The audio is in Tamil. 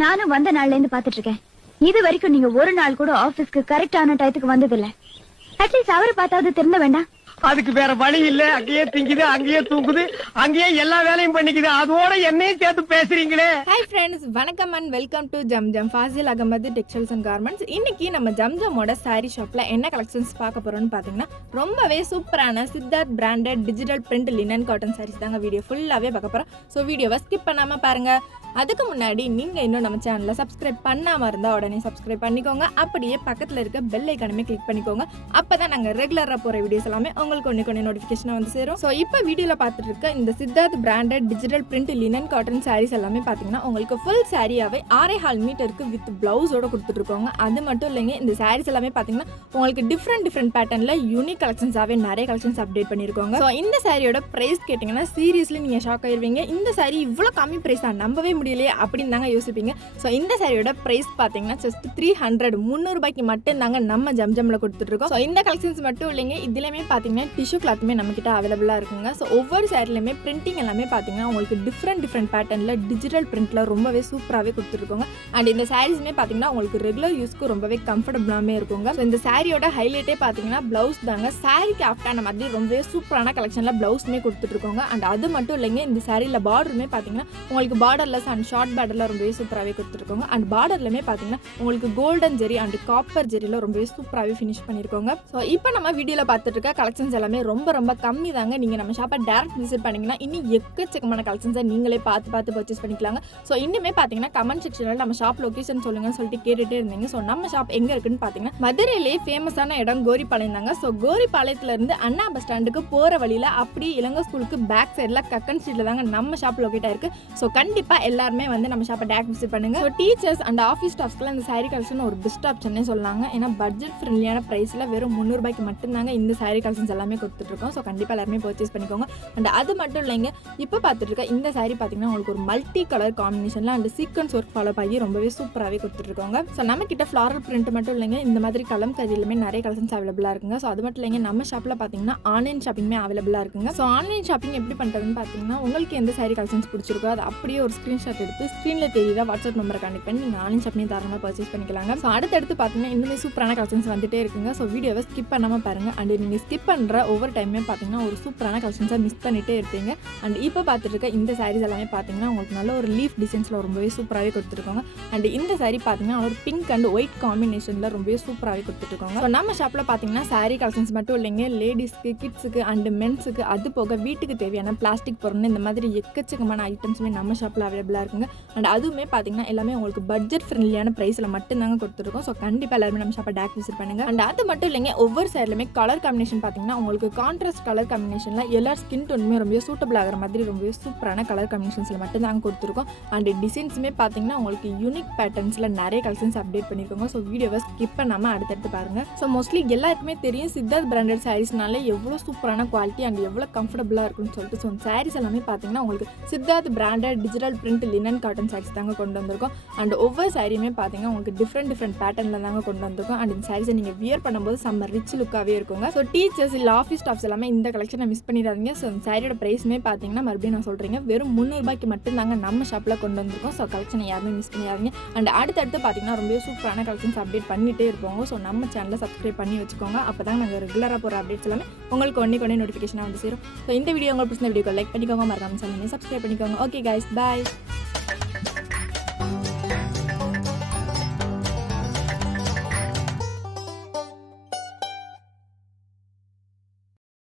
நானும் வந்த நாள்ல இருந்து பாத்துட்டு இருக்கேன். இது வரைக்கும் நீங்க ஒரு நாள் கூட ஆபீஸ்க்கு கரெக்டான டயத்துக்கு வந்தது இல்ல. அட்லீஸ்ட் அவரை பார்த்தாவது திருந்த வேண்டாம். அதுக்கு வேற வழி இல்ல. அங்கேயே திங்குது, அங்கேயே தூங்குது, அங்கேயே எல்லா வேலையும் பண்ணிக்குது. அதோட என்னையும் சேர்த்து பேசுறீங்களே. ஹாய் ஃப்ரெண்ட்ஸ், வணக்கம் and welcome to Zamzam Fazil Ahmed textiles and garments. இன்னைக்கு நம்ம ஜம்ஜமோட சாரி ஷாப்ல என்ன கலெக்ஷன்ஸ் பார்க்க போறோம்னு பாத்தீங்கன்னா, ரொம்பவே சூப்பரான Siddharth branded digital print linen cotton sarees தாங்க வீடியோ ஃபுல்லாவே பார்க்க போறோம். ஸோ வீடியோவை ஸ்கிப் பண்ணாம பாருங்க. அதுக்கு முன்னாடி நீங்க இன்னும் நம்ம சேனலை சப்ஸ்கிரைப் பண்ணாம இருந்தா உடனே சப்ஸ்கிரைப் பண்ணிக்கோங்க. அப்படியே பக்கத்துல இருக்க பெல் ஐக்கானுமே கிளிக் பண்ணிக்கோங்க. அப்பதான் நாங்க ரெகுலரா போற வீடியோஸ் எல்லாமே உங்களுக்கு ஒன்று நோட்டிஃபிகேஷன் வந்து சேரும். ஸோ இப்போ வீடியோவில் பார்த்துட்டு இருக்க இந்த Siddharth branded digital print linen cotton sarees எல்லாமே பார்த்தீங்கன்னா உங்களுக்கு ஃபுல் சாரியாவே 6.5 மீட்டருக்கு வித் பிளவுஸோட கொடுத்துட்ருக்கோங்க. அது மட்டும் இல்லைங்க, இந்த சாரீஸ் எல்லாமே பார்த்தீங்கன்னா உங்களுக்கு டிஃப்ரெண்ட் பேட்டர்னில் யூனிக் கலெக்ஷன்ஸாகவே நிறைய கலெக்ஷன்ஸ் அப்டேட் பண்ணியிருக்கோங்க. ஸோ இந்த சாரியோட ப்ரைஸ் கேட்டிங்கன்னா சீரியஸ்லி நீங்கள் ஷாக் ஆயிருவீங்க. இந்த சாரி இவ்வளோ கம்மி ப்ரைஸ் தான், நம்பவே முடியலையே அப்படின்னு தாங்க யோசிப்பீங்க. ஸோ இந்த சாரியோட ப்ரைஸ் பார்த்தீங்கன்னா ஜஸ்ட் 300 ரூபாய்க்கு மட்டும் தாங்க நம்ம ஜம்ஜம்ல கொடுத்துட்ருக்கோம். ஸோ இந்த கலெக்ஷன்ஸ் மட்டும் இல்லைங்க, இதுலேயுமே பார்த்தீங்கன்னா டிஷ்யூ கிளாத்துமே நம்மக்கிட்ட அவைலபிளாக இருக்குங்க. ஸோ ஒவ்வொரு சாரிலையுமே பிரிண்டிங் எல்லாமே பார்த்தீங்கன்னா உங்களுக்கு டிஃப்ரெண்ட் பேட்டர்னில் டிஜிட்டல் பிரிண்டில் ரொம்பவே சூப்பராகவே கொடுத்துருக்கோங்க. அண்ட் இந்த சாரீஸுமே பார்த்தீங்கன்னா உங்களுக்கு ரெகுலர் யூஸ்க்கு ரொம்பவே கம்ஃபர்டபுளாகவே இருக்குங்க. ஸோ இந்த சாரியோட ஹைலைட்டே பார்த்தீங்கன்னா ப்ளவுஸ் தாங்க. சாரிக்கு ஆஃப்டான மாதிரி ரொம்பவே சூப்பரான கலெக்ஷனில் ப்ளவுஸுமே கொடுத்துட்ருக்கோங்க. அண்ட் அது மட்டும் இல்லைங்க, இந்த சாரியில் பார்டருமே பார்த்தீங்கன்னா உங்களுக்கு பார்டர்லெஸ் அண்ட் ஷார்ட் பார்டரில் ரொம்பவே சூப்பராகவே கொடுத்துருக்கோங்க. அண்ட் பார்டர்லையுமே பார்த்தீங்கன்னா உங்களுக்கு கோல்டன் ஜெரி அண்ட் காப்பர் ஜெரியில் ரொம்பவே சூப்பராகவே ஃபினிஷ் பண்ணியிருக்கோங்க. ஸோ இப்போ நம்ம வீடியோவில் பார்த்துட்டு இருக்க கலெக்ஷன்ஸ் எல்லாமே ரொம்ப கம்மி தாங்க. நீங்கள் நம்ம ஷாப்பை டேரக்ட் விசிட் பண்ணிங்கன்னா இன்னும் எக்கச்சக்கமான கலெக்ஷன்ஸை நீங்களே பார்த்து பர்ச்சேஸ் பண்ணிக்கலாங்க. ஸோ இன்னுமே பார்த்தீங்கன்னா கமெண்ட் செக்ஷனில் நம்ம ஷாப் லொக்கேஷன் சொல்லுங்கன்னு சொல்லிட்டு கேட்டுகிட்டே இருந்தீங்க. ஸோ நம்ம ஷாப் எங்கே இருக்குன்னு பார்த்தீங்கன்னா மதுரையிலே ஃபேமஸான இடம் கோரிப்பாளையம் தாங்க. ஸோ கோரிப்பாளையத்துலேருந்து அண்ணா பஸ் ஸ்டாண்டுக்கு போகிற வழியில் அப்படியே இளங்கோ ஸ்கூலுக்கு பேக் சைடில் கக்கன் ஸ்ட்ரீட்டில் தாங்க நம்ம ஷாப் லொக்கேட் ஆயிருக்கு. ஸோ கண்டிப்பாக எல்லாருமே வந்து நம்ம ஷாப்பை டேரக்ட் விசிட் பண்ணுங்க. ஸோ டீச்சர்ஸ் அண்ட் ஆஃபீஸ் ஸ்டாஃப்ஸ்க்குலாம் இந்த சாரி கலெக்ஷன் ஒரு பெஸ்ட் ஆப்ஷன்னே சொல்லலாங்க. ஏன்னா பட்ஜெட் ஃப்ரெண்ட்லியான ப்ரைஸில் வெறும் 300 ரூபாய்க்கு மட்டும்தாங்க இந்த சாரி கலெக்ஷன்ஸ் எல்லாமே கொடுத்துட்ருக்கோம். ஸோ கண்டிப்பாக எல்லாருமே பர்ச்சேஸ் பண்ணிக்கோங்க. அண்ட் அது மட்டும் இல்லைங்க, இப்போ பார்த்துட்டு இருக்க இந்த சாரி பார்த்தீங்கன்னா உங்களுக்கு ஒரு மல்டி கலர் காம்பினேஷனில் அண்ட் சீக்வன்ஸ் ஒர்க் ஃபாலோ ஆகி ரொம்பவே சூப்பராகவே கொடுத்துருக்கோங்க. ஸோ நம்ம கிட்ட ஃப்ளாரல் பிரிண்ட் மட்டும் இல்லைங்க, இந்த மாதிரி கலம் கதியிலுமே நிறைய கலெக்ஷன்ஸ் அவைலபிளாக இருக்குங்க. ஸோ அது மட்டும் இல்லைங்க, நம்ம ஷாப்பில் பார்த்தீங்கன்னா ஆன்லைன் ஷாப்பிங்குமே அவைலபிளாக இருக்குங்க. ஸோ ஆன்லைன் ஷாப்பிங் எப்படி பண்ணுறதுன்னு பார்த்தீங்கன்னா உங்களுக்கு எந்த சாரி கலெக்ஷன்ஸ் பிடிச்சிருக்கோ அது அப்படியே ஒரு ஸ்க்ரீன்ஷாட் எடுத்து ஸ்க்ரீனில் தெரியுதா வாட்ஸ்அப் நம்பரை கனெக்ட் பண்ணி நீங்கள் ஆன்லைன் ஷாப்பிங் தாராளமாக பர்ச்சேஸ் பண்ணிக்கலாங்க. ஸோ அடுத்தடுத்து பார்த்தீங்கன்னா இன்னுமே சூப்பரான கலெக்ஷன்ஸ் வந்துட்டே இருக்குங்க. ஸோ வீடியோவை ஸ்கிப் பண்ணாமல் பாருங்கள். அண்ட் நீங்கள் ஸ்கிப் பண்ணுற ஒவ்வொரு டைமே பார்த்தீங்கன்னா ஒரு சூப்பரான கலெக்ஷன்ஸாக மிஸ் பண்ணிட்டே இருப்பீங்க. அண்ட் இப்போ பார்த்துட்டு இருக்க இந்த சாரீஸ் எல்லாமே பார்த்தீங்கன்னா உங்களுக்கு நல்ல ஒரு லீஃப் டிசைன்ஸில் ரொம்பவே சூப்பராகவே கொடுத்துருக்காங்க. அண்ட் இந்த சாரீ பார்த்தீங்கன்னா ஒரு பிங்க் அண்ட் ஒயிட் காம்பினேஷனில் ரொம்பவே சூப்பராகவே கொடுத்துருக்காங்க. ஸோ நம்ம ஷாப்பில் பார்த்தீங்கன்னா சாரீ கலெக்ஷன்ஸ் மட்டும் இல்லைங்க, லேடிஸ்க்கு, கிட்ஸுக்கு அண்ட் மென்ஸுக்கு, அது போக வீட்டுக்கு தேவையான பிளாஸ்டிக் பொருள் இந்த மாதிரி எக்கச்சக்கமான ஐட்டம்ஸுமே நம்ம ஷாப்பில் அவைலபிளாக இருக்குங்க. அண்ட் அதுவுமே பார்த்தீங்கன்னா எல்லாமே உங்களுக்கு பட்ஜெட் ஃப்ரெண்ட்லியான ப்ரைஸில் மட்டும்தாங்க கொடுத்துருக்கோம். ஸோ கண்டிப்பாக எல்லாருமே நம்ம ஷாப்பை டேரக்ட் விசிட் பண்ணுங்க. அண்ட் அது மட்டும் இல்லைங்க, ஒவ்வொரு சாரிலுமே கலர் காம்பினேஷன் பார்த்தீங்கன்னா உங்களுக்கு கான்ட்ராஸ்ட் கலர் காம்பினேஷனில் எல்லா ஸ்கின் டோனுமே ரொம்ப சூட்டபிள் ஆகிற மாதிரி ரொம்பவே சூப்பரான கலர் காம்பினேஷன்ஸில் மட்டும் தான் கொடுத்துருக்கோம். அண்ட் டிசைன்ஸுமே பார்த்தீங்கன்னா உங்களுக்கு யூனிக் பேட்டர்ன்ஸில் நிறைய கலெக்ஷன்ஸ் அப்டேட் பண்ணியிருக்கோங்க. ஸோ வீடியோவை ஸ்கிப் பண்ணாமல் அடுத்தடுத்து பாருங்கள். ஸோ மோஸ்ட்லி எல்லாருக்குமே தெரியும் சித்தார்த் பிராண்டட் சாரீஸ்னால எவ்வளோ சூப்பரான குவாலிட்டி அண்ட் எவ்வளோ கம்ஃபர்டபுளாக இருக்குன்னு சொல்லிட்டு. ஸோ சாரீஸ் எல்லாமே பார்த்தீங்கன்னா உங்களுக்கு Siddharth branded digital print linen cotton sarees தாங்க கொண்டு வந்திருக்கோம். அண்ட் ஒவ்வொரு சாரியுமே பார்த்தீங்கன்னா உங்களுக்கு டிஃப்ரெண்ட் பேட்டர்னில் தாங்க கொண்டு வந்திருக்கோம். அண்ட் இந்த சாரீஸை நீங்கள் வியர் பண்ணும்போது செம்ம ரிச் லுக்காகவே இருக்குங்க. ஸோ டீச்சர்ஸ் இல்லை ஆஃபீஸ் ஸ்டாஃப்ஸ் எல்லாமே இந்த கலெக்ஷனை மிஸ் பண்ணிடாதீங்க. ஸோ இந்த சாரியோட ப்ரைஸுமே பார்த்தீங்கன்னா மறுபடியும் நான் சொல்கிறேங்க, வெறும் 300 ரூபாய்க்கு மட்டும் தாங்க நம்ம ஷாப்பில் கொண்டு வந்திருக்கோம். ஸோ கலெக்ஷனை யாருமே மிஸ் பண்ணிடாதீங்க. அண்ட் அடுத்தடுத்து பார்த்தீங்கன்னா ரொம்ப சூப்பரான கலெக்ஷன்ஸ் அப்டேட் பண்ணிகிட்டே இருப்போங்க. ஸோ நம்ம சேனலை சப்ஸ்கிரைப் பண்ணி வச்சுக்கோங்க. அப்போ தான் நாங்கள் ரெகுலராக போகிற அப்டேட்ஸ் எல்லாமே உங்களுக்கு ஒன்றே நோட்டிஃபிகேஷனாக வந்து சேரும். ஸோ இந்த வீடியோ உங்களுக்கு பிடிச்ச வீடியோக்கு லைக் பண்ணிக்கோங்க, மறக்காம சேனலை சப்ஸ்கிரைப் பண்ணிக்கோங்க. ஓகே கைஸ், பாய்.